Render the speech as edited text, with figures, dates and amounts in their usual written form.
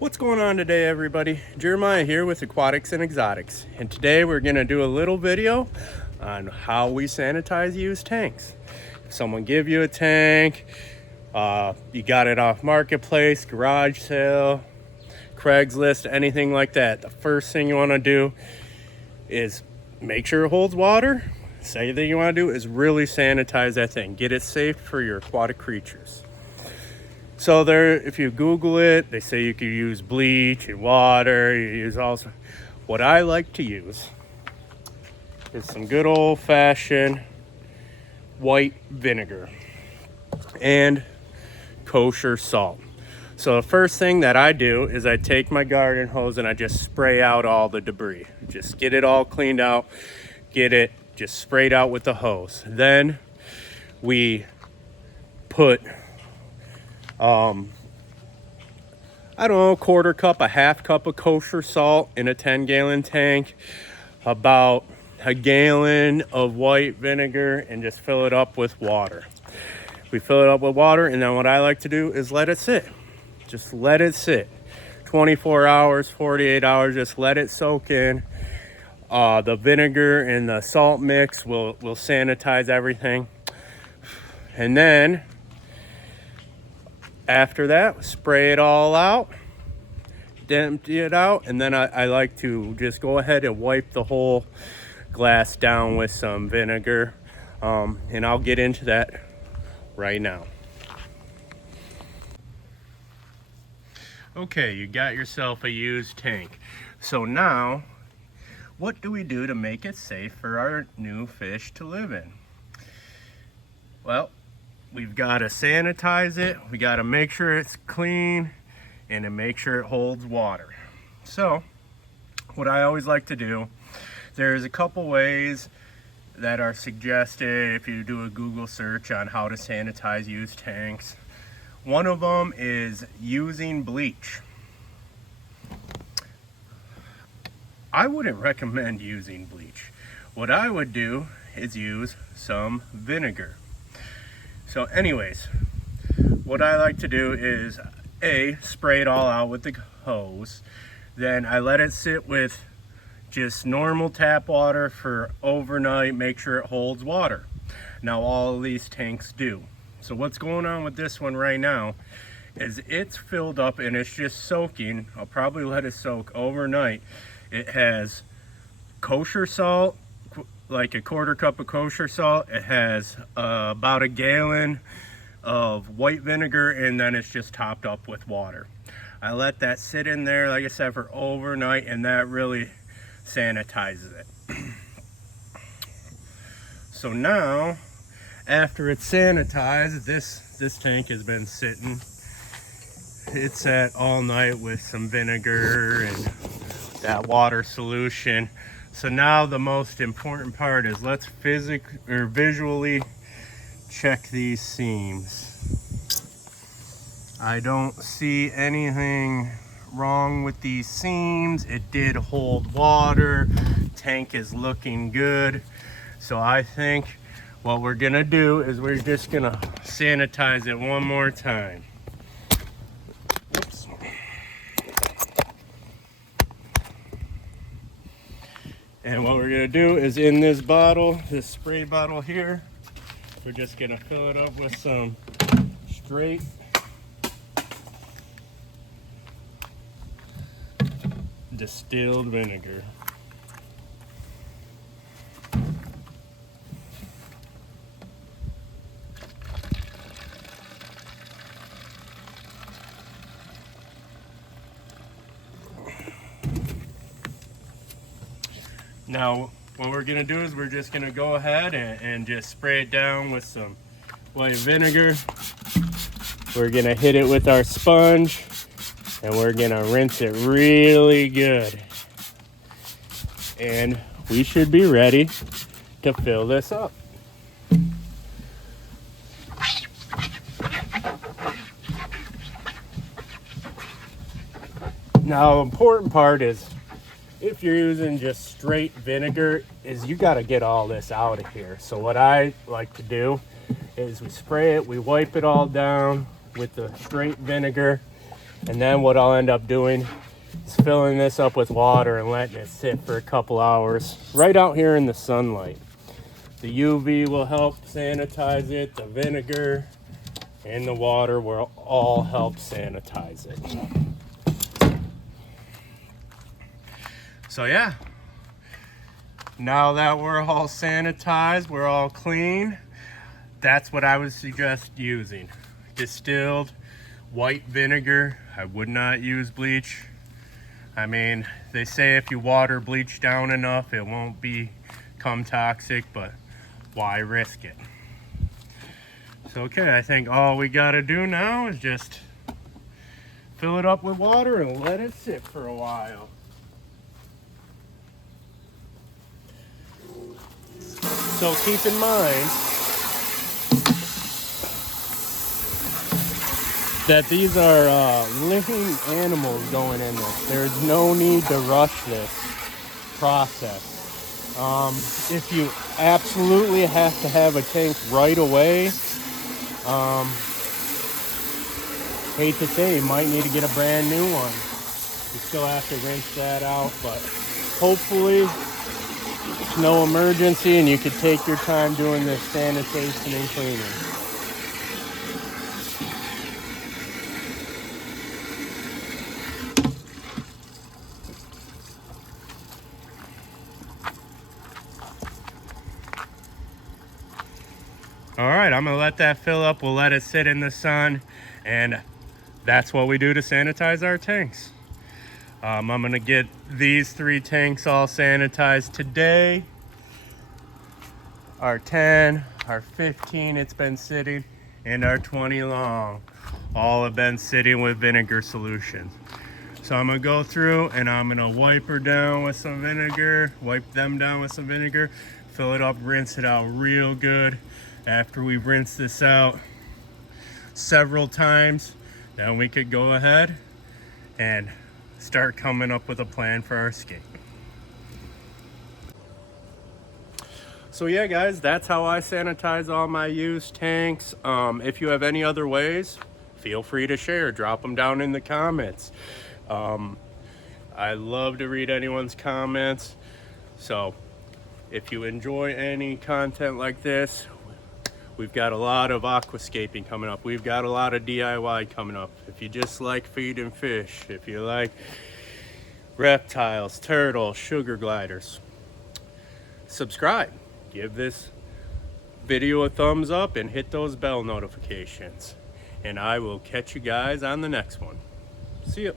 What's going on today, everybody? Jeremiah here with Aquatics and Exotics, and today we're going to do a little video on how we sanitize used tanks. If someone give you a tank, you got it off marketplace, garage sale, Craigslist, anything like that, the first thing you want to do is make sure it holds water. Second thing you want to do is really sanitize that thing, get it safe for your aquatic creatures. So there, if you Google it, they say you can use bleach and water. You use also, what I like to use is some good old-fashioned white vinegar and kosher salt. So the first thing that I do is I take my garden hose and I just spray out all the debris. Just get it all cleaned out, get it just sprayed out with the hose. Then we put I don't know, a quarter cup, a half cup of kosher salt in a 10-gallon tank, about a gallon of white vinegar, and just fill it up with water. We fill it up with water, and then what I like to do is let it sit. Just let it sit. 24 hours, 48 hours, just let it soak in. The vinegar and the salt mix will sanitize everything. And then after that, spray it all out, empty it out, and then I like to just go ahead and wipe the whole glass down with some vinegar, and I'll get into that right now. Okay, you got yourself a used tank. So now, what do we do to make it safe for our new fish to live in? Well, we've got to sanitize it, we got to make sure it's clean, and to make sure it holds water. So, what I always like to do, there's a couple ways that are suggested if you do a Google search on how to sanitize used tanks. One of them is using bleach. I wouldn't recommend using bleach. What I would do is use some vinegar. So anyways, what I like to do is spray it all out with the hose. Then I let it sit with just normal tap water for overnight, make sure it holds water. Now all of these tanks do. So what's going on with this one right now is it's filled up and it's just soaking. I'll probably let it soak overnight. It has kosher salt, like a quarter cup of kosher salt. It has about a gallon of white vinegar, and then it's just topped up with water. I let that sit in there, like I said, for overnight, and that really sanitizes it. So now, after it's sanitized, this tank has been sitting. It sat all night with some vinegar and that water solution. So now the most important part is let's visually check these seams. I don't see anything wrong with these seams. It did hold water. Tank is looking good. So I think what we're gonna do is we're just gonna sanitize it one more time. Oops. And what we're gonna do is in this bottle, this spray bottle here, we're just gonna fill it up with some straight distilled vinegar. Now, what we're gonna do is we're just gonna go ahead and just spray it down with some white vinegar. We're gonna hit it with our sponge, and we're gonna rinse it really good. And we should be ready to fill this up. Now, the important part is, if you're using just straight vinegar, is you got to get all this out of here. So what I like to do is we spray it, we wipe it all down with the straight vinegar, And then what I'll end up doing is filling this up with water and letting it sit for a couple hours right out here in the sunlight. The UV will help sanitize it, the vinegar and the water will all help sanitize it. So yeah, now that we're all sanitized, we're all clean, that's what I would suggest using. Distilled white vinegar. I would not use bleach. I mean, they say if you water bleach down enough, it won't become toxic, but why risk it? So okay, I think all we gotta do now is just fill it up with water and let it sit for a while. So keep in mind that these are living animals going in this. There's no need to rush this process. If you absolutely have to have a tank right away, hate to say, you might need to get a brand new one. You still have to rinse that out, but hopefully it's no emergency and you could take your time doing this sanitation and cleaning. All right, I'm gonna let that fill up. We'll let it sit in the sun, and that's what we do to sanitize our tanks. I'm gonna get these 3 tanks all sanitized today. Our 10, our 15, it's been sitting, and our 20 long, all have been sitting with vinegar solution. So I'm gonna go through and I'm gonna wipe them down with some vinegar, fill it up, rinse it out real good. After we rinse this out several times, then we could go ahead and start coming up with a plan for our escape. So yeah guys, that's how I sanitize all my used tanks. If you have any other ways, feel free to share, drop them down in the comments. I love to read anyone's comments. So if you enjoy any content like this, we've got a lot of aquascaping coming up. We've got a lot of DIY coming up. If you just like feeding fish, if you like reptiles, turtles, sugar gliders, subscribe. Give this video a thumbs up and hit those bell notifications. And I will catch you guys on the next one. See ya.